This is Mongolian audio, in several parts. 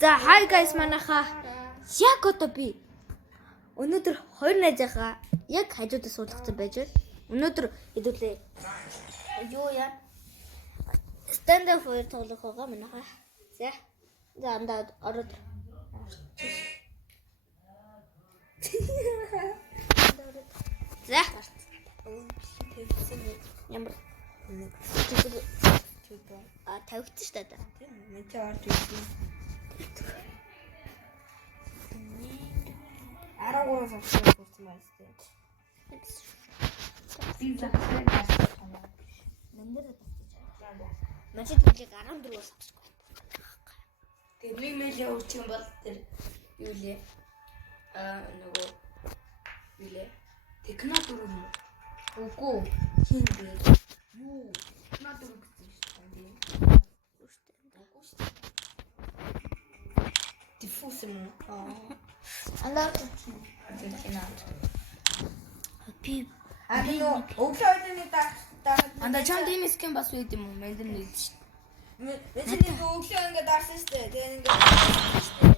За hi guys манайха яг одоо би өнөөдөр хоёр найзаагаа яг хажуудаас суулгацсан байж байна. Өнөөдөр хэдүүлээ юу яа stand up for тоглох байгаа манайха. За андаа ороод за ямар тавигдсан шүү дээ. Тийм мэдээ орж ирсэн. 13 сар хүрсэн байна тест. Би захтай гарсан байна. Нандер татчих. Начид билег 14-өөс авчихгүй. Тэгээ нэг мэйл явуулчих юм бол тэр юу лээ? Нөгөө юу лээ? Техно дөрөв юм. Үгүй. Хин бэ? Юу? Техно дөрөв гэсэн шүү дээ. Үгүй шүү дээ. Диффус юм уу? Алаа Аргентинад. би Юу? Өглөөний Анда чам тийм скем бас үйд юм уу? Мэнд нь үйд шүү. Мэдээ нэг өглөө ингээд дарсан шүү дээ. Тэгээ ингээд дарсан шүү дээ.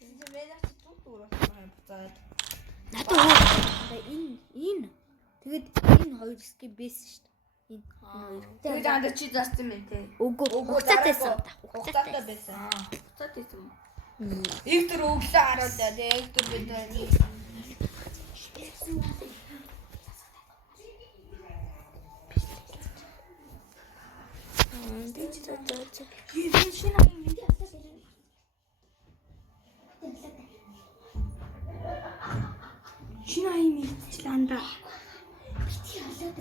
Тэгээд мэнийх чи зүг дуурайсан буцаад. надад энэ тэгэд энэ хоёр скип байсан шүү дээ. Энэ хоёр. Тэгээд анда чи зарсан мэн те. Үгүй хугацаатай Хугацаатай байсан. Буцаад ийсэн юм. Их төр өглөө харуулаа. Тэгээ их төр бид Шинэ юм ийчлээ анда.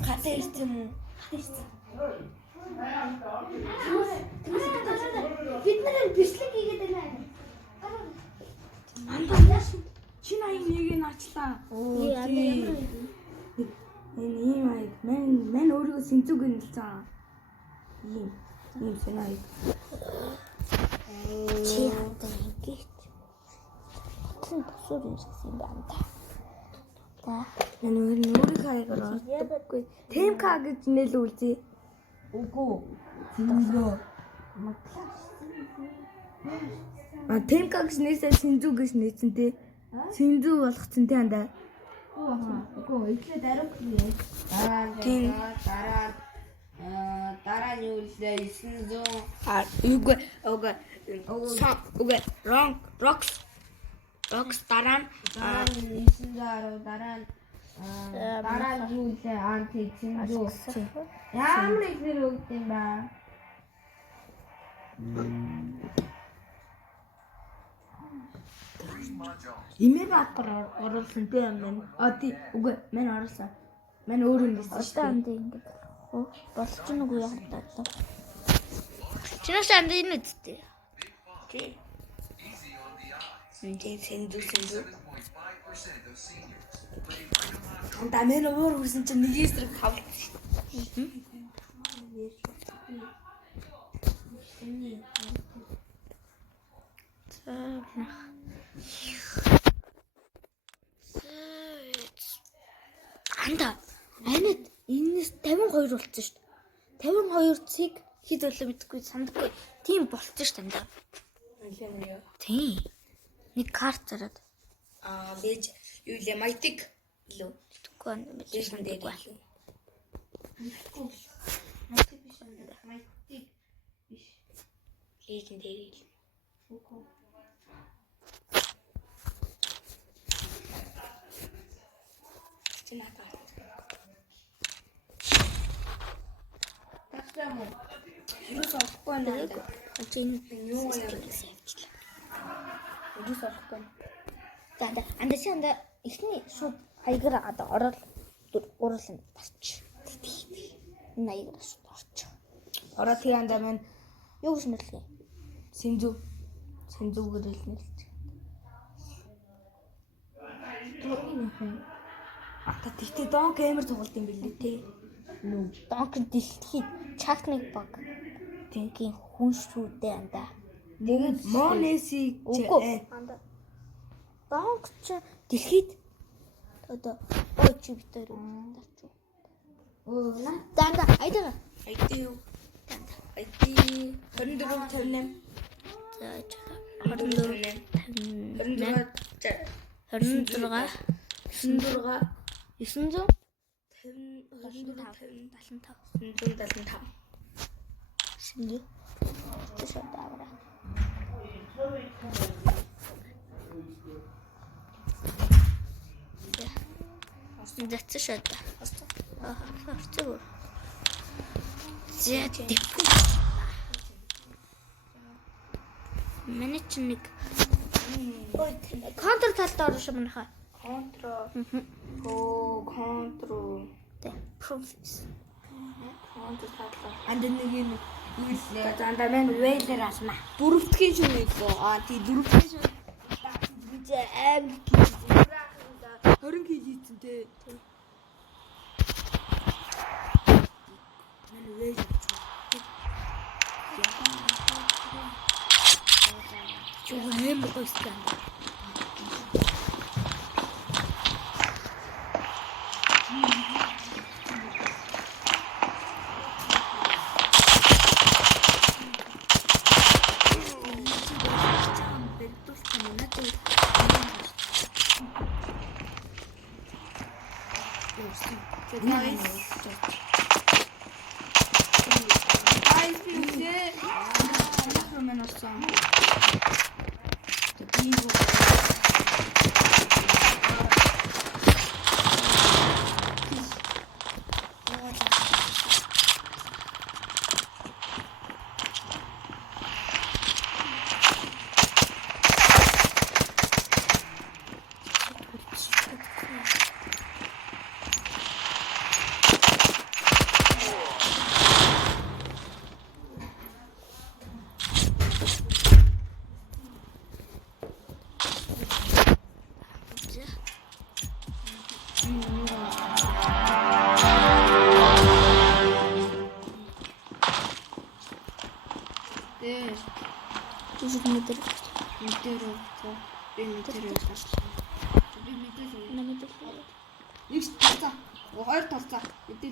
хатаа ирсэн юм уу? бид нар бичлэг хийгээд байна. Анда шинэ юм нэг нь ачлаа. Ямар Энэ юм аа. Мен өөрийгөө сэнцүүг нэлцэн. Ийм шинэ юм. чи хатаа ингэж. Тэн тусуур юм шиг байна та. Мен өөрийнхөө аягаар ордоггүй. Темка гэж нэл үлзээ. Үгүй. Зинзөө. Темка гэж нээсээ сэнзүү гэж нээсэн те. Сэнзүү болгоцсон те анда. Үгүй. Эхлээ даруй юм. Дараа нь юу лээ 900 Үгүй. Рокс дараа нь 910 дараа нь юу лээ анти 100 ямар ихнэр өгд юм ба Имэр батар оруулсан те юм. Тий үгүй мен оруулсан. Мен өөрөө ингэсэн шүү Одоо анд ингэж болж гэнэ үгүй яа таа. Чинээс анд энэ үсттэй. дээ. Энд сэнзүү. Анда мен өөр хүсэн чинь нэг эсрэг тавлаа шүү. Анда анид энэс 52 болсон шүү дээ. 52 цэг хэд болоо мэдэхгүй сандаггүй. Тийм болчихсон шүү дээ. Тийм. Нэг карт зараад. бэж юу лээ майтик лөө Тэггүй мэдээж сандаггүй. майтик биш Легендэри. Юус авахгүй наа. Чин Юу яа. юус авахгүй. Анда чи анда ихний шууд хаягаар ороод уруулсан тарч. Энэ хаягаар шууд орч. Ороо тий анда мен Юу гэж нэрлэе? сэнзүүгээр л нэлж. Ата тэгтээ дон камер тоглолт юм билээ те. Донк дэлхийд чакник баг. Тингийн хүн шүүдээ анда. Тэгээд Монеси Үгүй. Анда. Донк ч дэлхийд одоо ой чи битэр дарч. Данда айдаа. Айти юу? Данда. Айти 24-58. За 24 26 26 900 975 Şimdi dışarıda var. Şimdi dışarıda. Aha, farklı bu. Ziyade bu. Менежник. Ой, контр талд оршоо манайхаа. контро. Оо, контро. Тэ, профис. Контро татлаа. Анд нэг юм үйлээ. Зандаа мэн вейлэр ална. Дөрөвдгийн шөнө илүү. Тий дөрөвдгийн шөнө. Güzel ev. 20 кг ийцэн тий. Мэн вэйл. Çok hem koysam. Çocuk nedir? Мэдээр өгцөө. Би мэдээр өгсөн. Би мэдээ зөв. Ne nedir? Нэг талцаа. Хоёр талцаа. Мэдээ.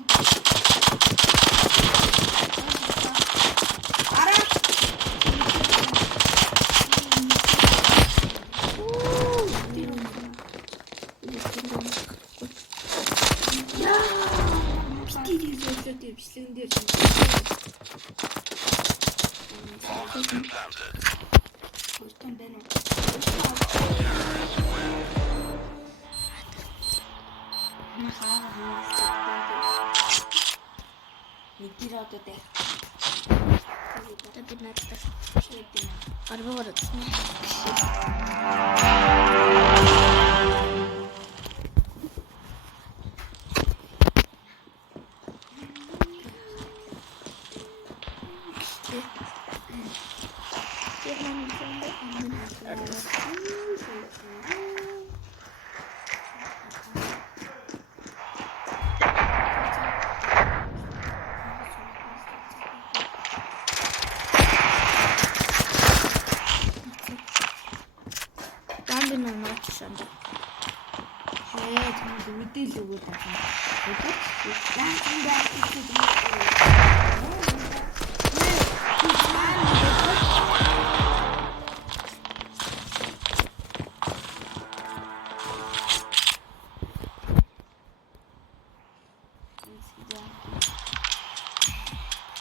Араа. Битгий зөвлөдөө бичлэгэн дээр. Устан байна уу? Мэдэр одоо дээ. Tabii nedir? Araba var aslında. Ben bir numara çıkacağım. Хаяа чамд мэдээлэл өгөөд байна. Яа энэ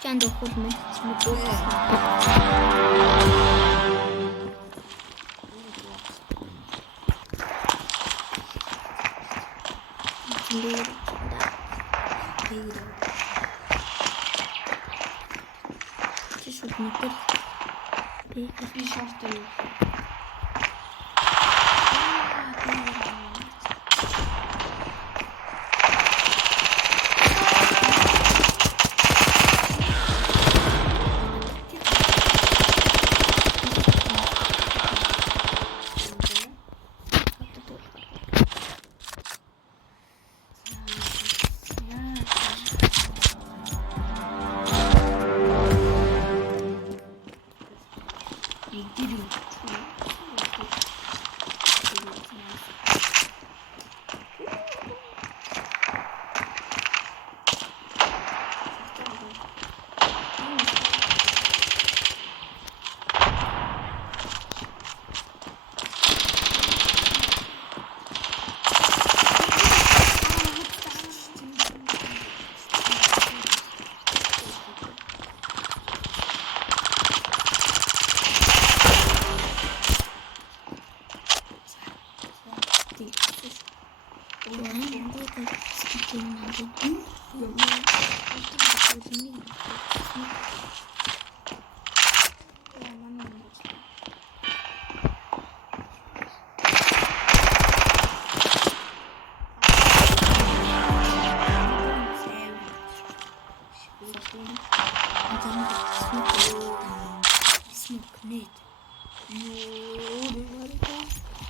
Kendi okulum. Чешут метр. би шорт юм.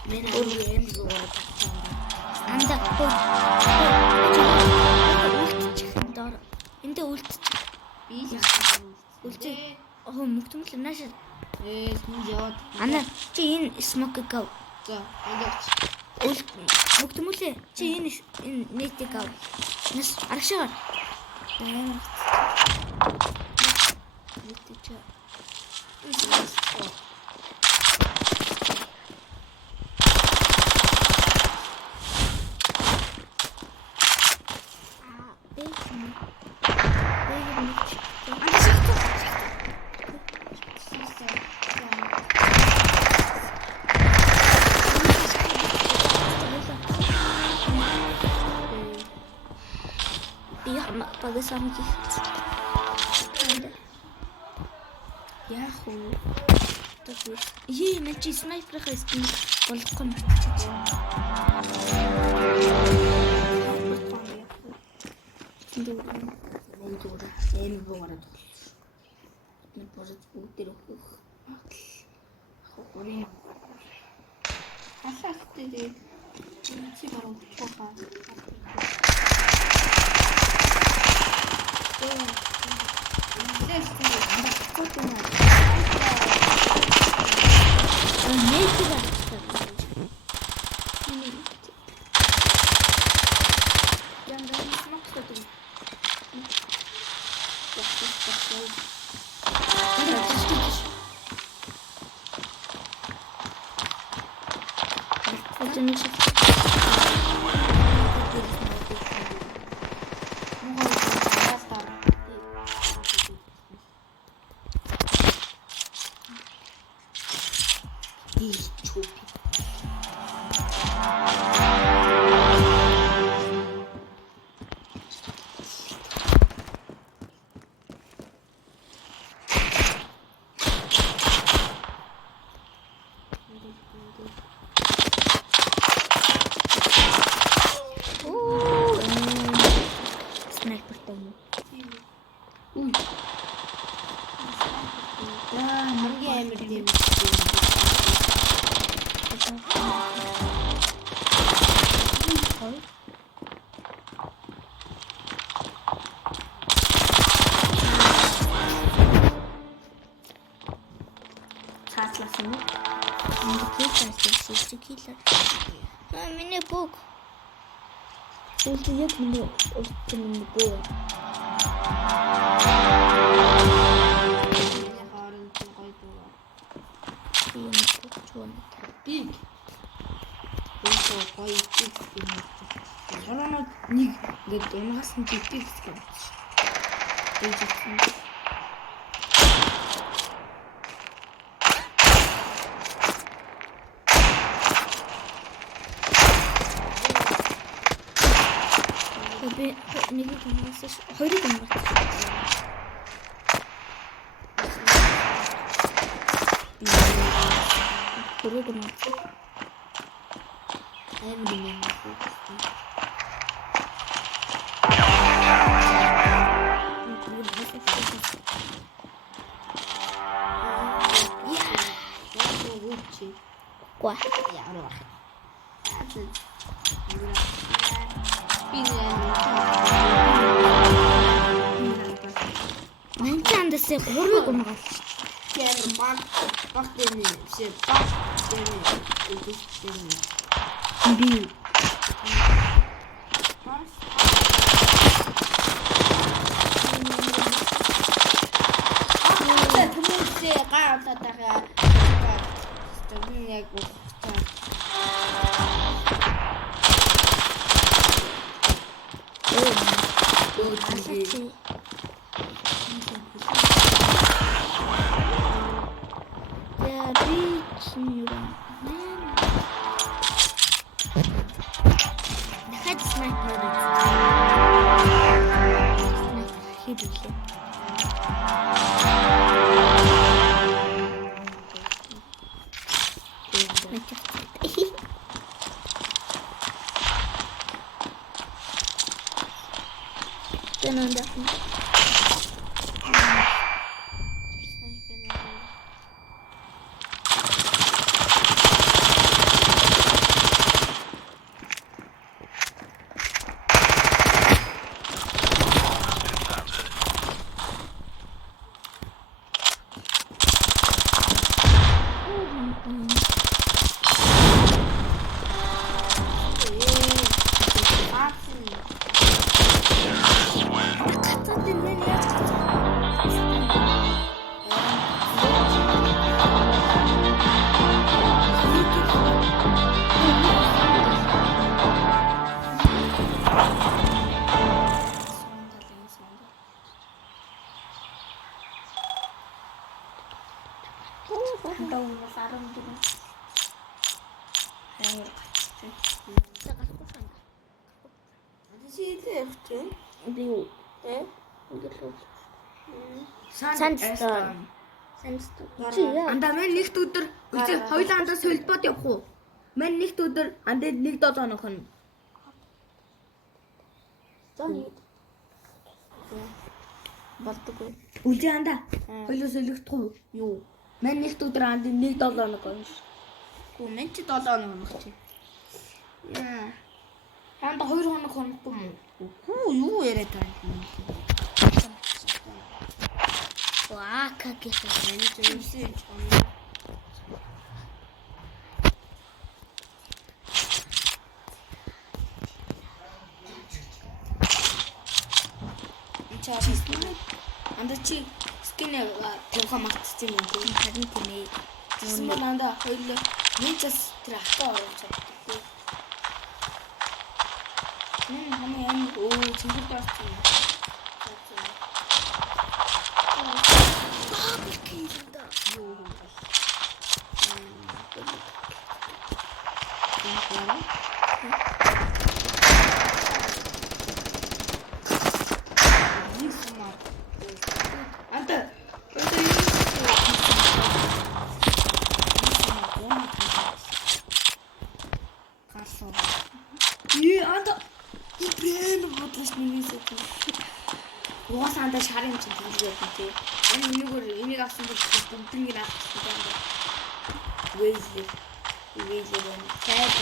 Мен аим зураг. Анда үлдчих доор. Эндээ үлдчих. Би яах Үлдээ. Оо мөгтмөл нааш. сүнд яваад. Ана чи энэ смокийг ав. За, аяач. Мөгтмөлээ. Чи энэ нэтийг ав. Нас аргашаар. Нэтэж. Пагасан гих. Яах вэ? Мен чи снайперхаа скин болохгүй мартчих. Мен зураг. Аим буугараад. Мен босож бүгдээр өгөх. Хогорын. Асаалтээ чи баруун тухаа. Миний бог. Үлдээ яг миний үлдсэн миний бог. Биг. Босоо гоё их юм. Яранаа нэг ингээд ямагаас нь жигтэй хэсэг байна. Ээжсэн. Би нэг юмээс хоёрыг амгац. Хоёрыг амгац. Эмлин. Qua. Яарах. Манчандас гурвыг умгаал. Кэмер баг дэми все баг дэми үгүй Би Тэмүүсээ гаалтатаа төгөн яг Я бичню. Дахиад снайпер. Хийдэлээ. Тэнэнда. За гарахгүй шана. Сийлээ явчихсан. Би юу? Тэ? Сандстон. Чи яа? Анда мен нэгд өдөр үгүй хоёулаа андаа солбоод явах уу? Мен нэгд өдөр андаа 1-7 хоног хоног. Зоны. Болдоггүй. Үлээ андаа. Хоёулаа солигдох уу? Юу? Мен нэгд өдөр андаа 1-7 хоног хоног. Гү мен чи 7 хоног чи. Яа. Андаа 2 хоног хонохгүй юм уу? Хүү юу яриад байгаа юм. Ваа каких. Мен ч юмсэн ч юм. Анда чи скинэ тавиха магтсан юм уу? Харин тийм ээ. Тэгсэн бол анда хоёулаа мен ч тэр ахтаа оруулж чаддаг. Мен хамгийн цэнгэр барсан. Угаасаа анда шарын юм чинь төлөв юм тий. Энийг авсан гэж бүгднийг авчихсан байна. Вэйзлээ тайд.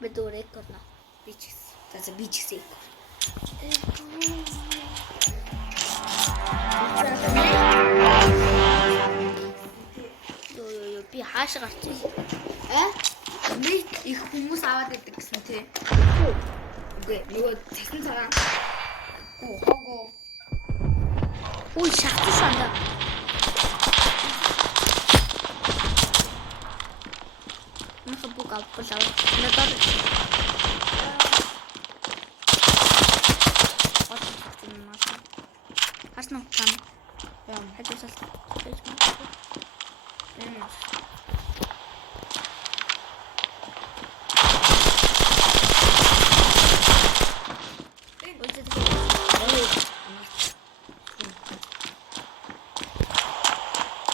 Бедурек корна. Бичс. За бичсээ. Юу би хаашаа гарчих. Нэг их хүмүүс аваад идэг гэсэн тий. Үгүй нөгөө цасан цагаан. Хогоо. Ой шахсан санда. Нахабук авполаа. Надад Хаснаа там. Яа, хажуусаас.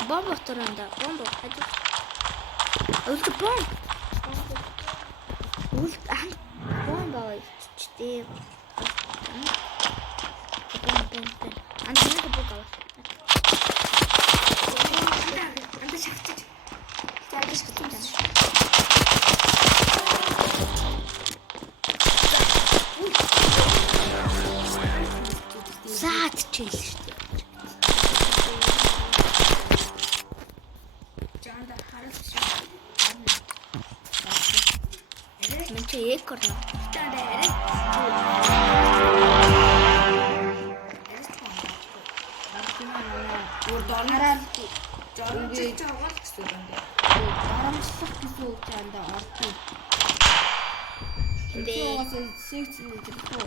Бомба торанда, бомба хажуу. Өлт бомб. Өлт бомба чтэй. Анда богава. Анда шахчих. Заадаж гэдэг. Саад чийл шүү дээ. Жаанда харалч. Мен чи яг корно. Жаанда Дорнараа жорч жаавал гэсэн юм даа. Дарамжлах гэсэн үг чаанда орсон. Хэмбэ. Секц хэлэхгүй.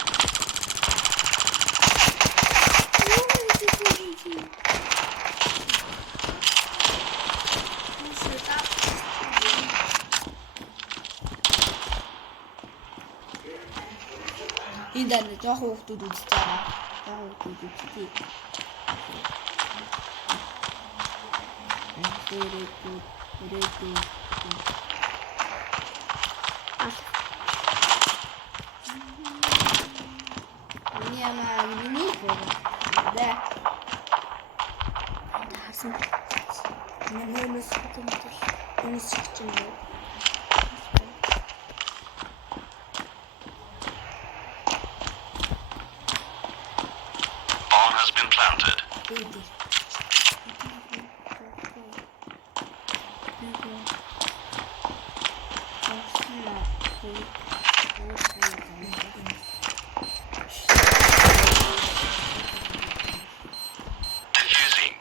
Энэ дан жоох хүүхдүүд үзэж байгаа. Жоох хүүхдүүд үзтий. Рэдүү. Миний да. Харсан. Мен хөөс хатамтал. Энэ сэгч юм уу? Bomb has been planted. Дэдэ. Defusing.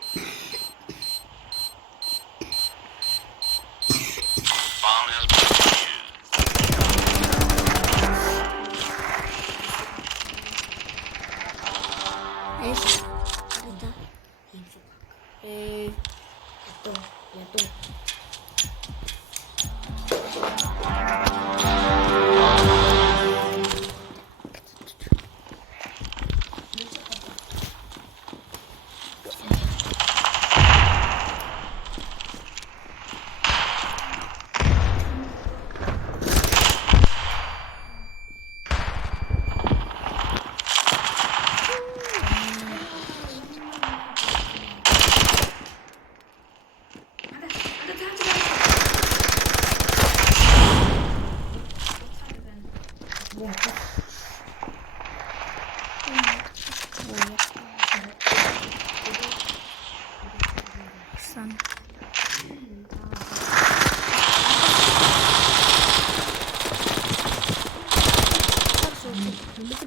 Сан.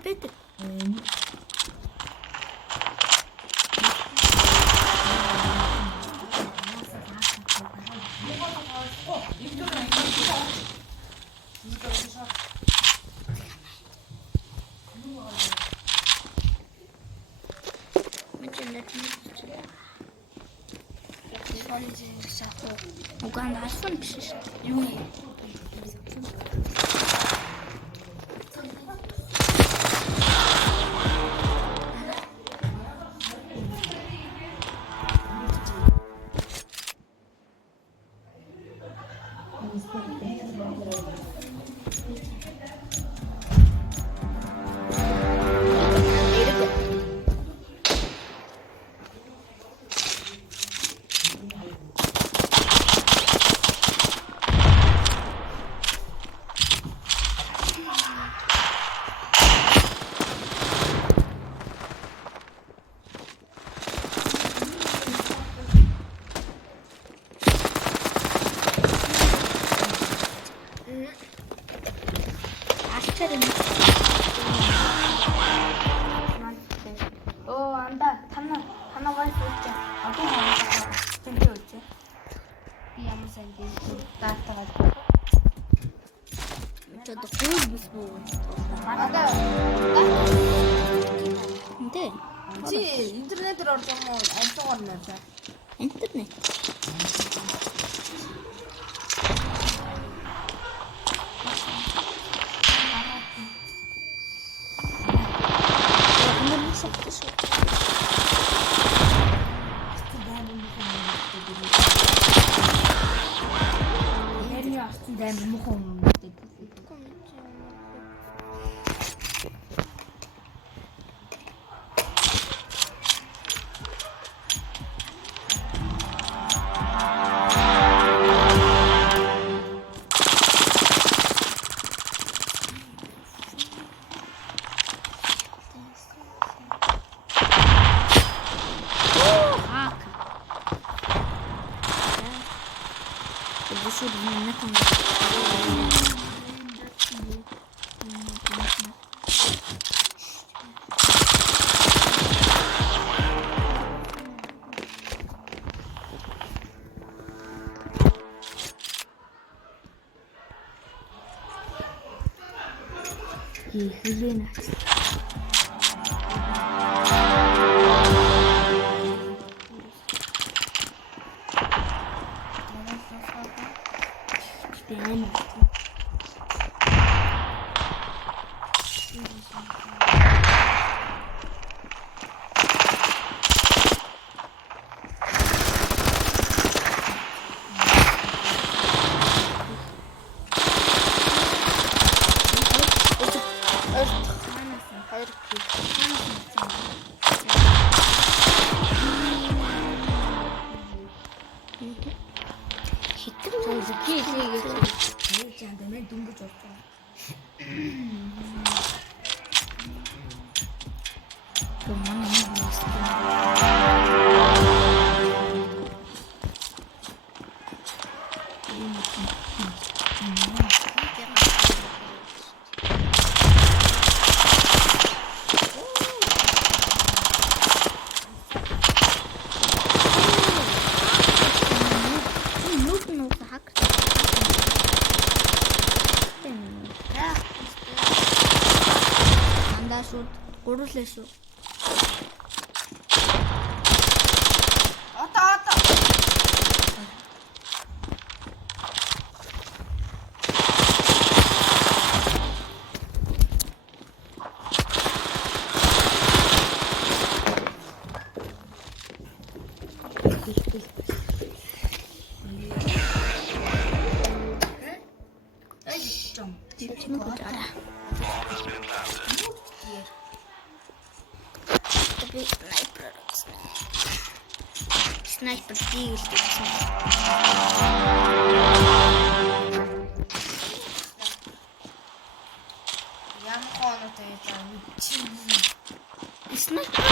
Бэт. Угаан алсан биш шүү. Юу юм? Оо анда танаа вайс үүсэж одоо тэнтэй үүсэж. Би ямар сайн дээ даатагаад. Чод хөл бис боо. Анда. Энтэй. Чи интернетээр орж байгаа юм уу? Альцгаар нэ. Интернет. Дэм мохом. Helena. Гурлаа шүү. Чичмэг гэж арай. Би снайпер гэсэн. Снайпер дийл гэсэн. Ямар хоонотой яа чи. Снайпер.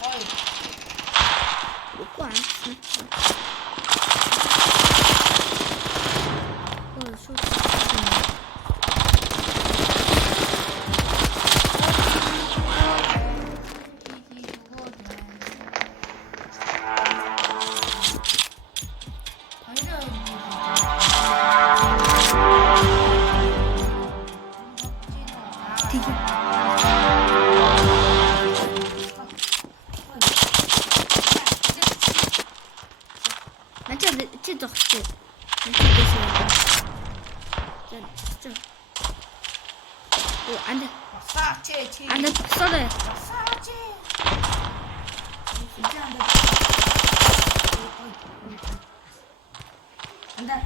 Ой. Үгүй аа. Ой, шууд. Начал чи зогсчих. О, анда. Саач. Анда тосоо. Саач. Анда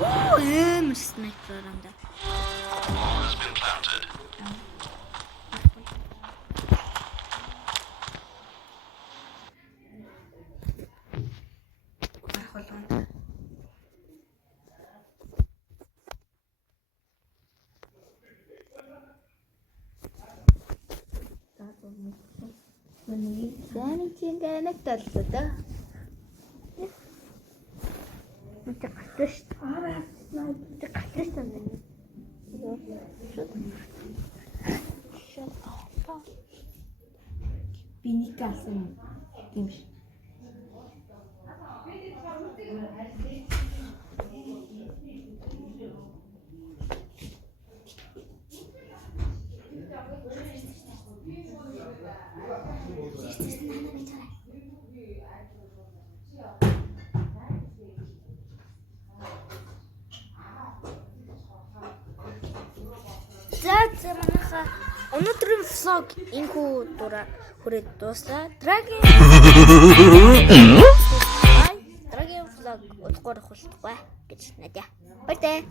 Оо, эмэр снайпер анда. Сайн чингээ нэг таллаа да. Мэтэ гаташ. Аа, снайпер гаташ тань. би нэг алсан юм шиг. За манайха өнөөдрийн влог инхүү дураа хүрээд дуслаа. Драгийн влог удахгүй хулдахгүй гэж надя. Баяртай.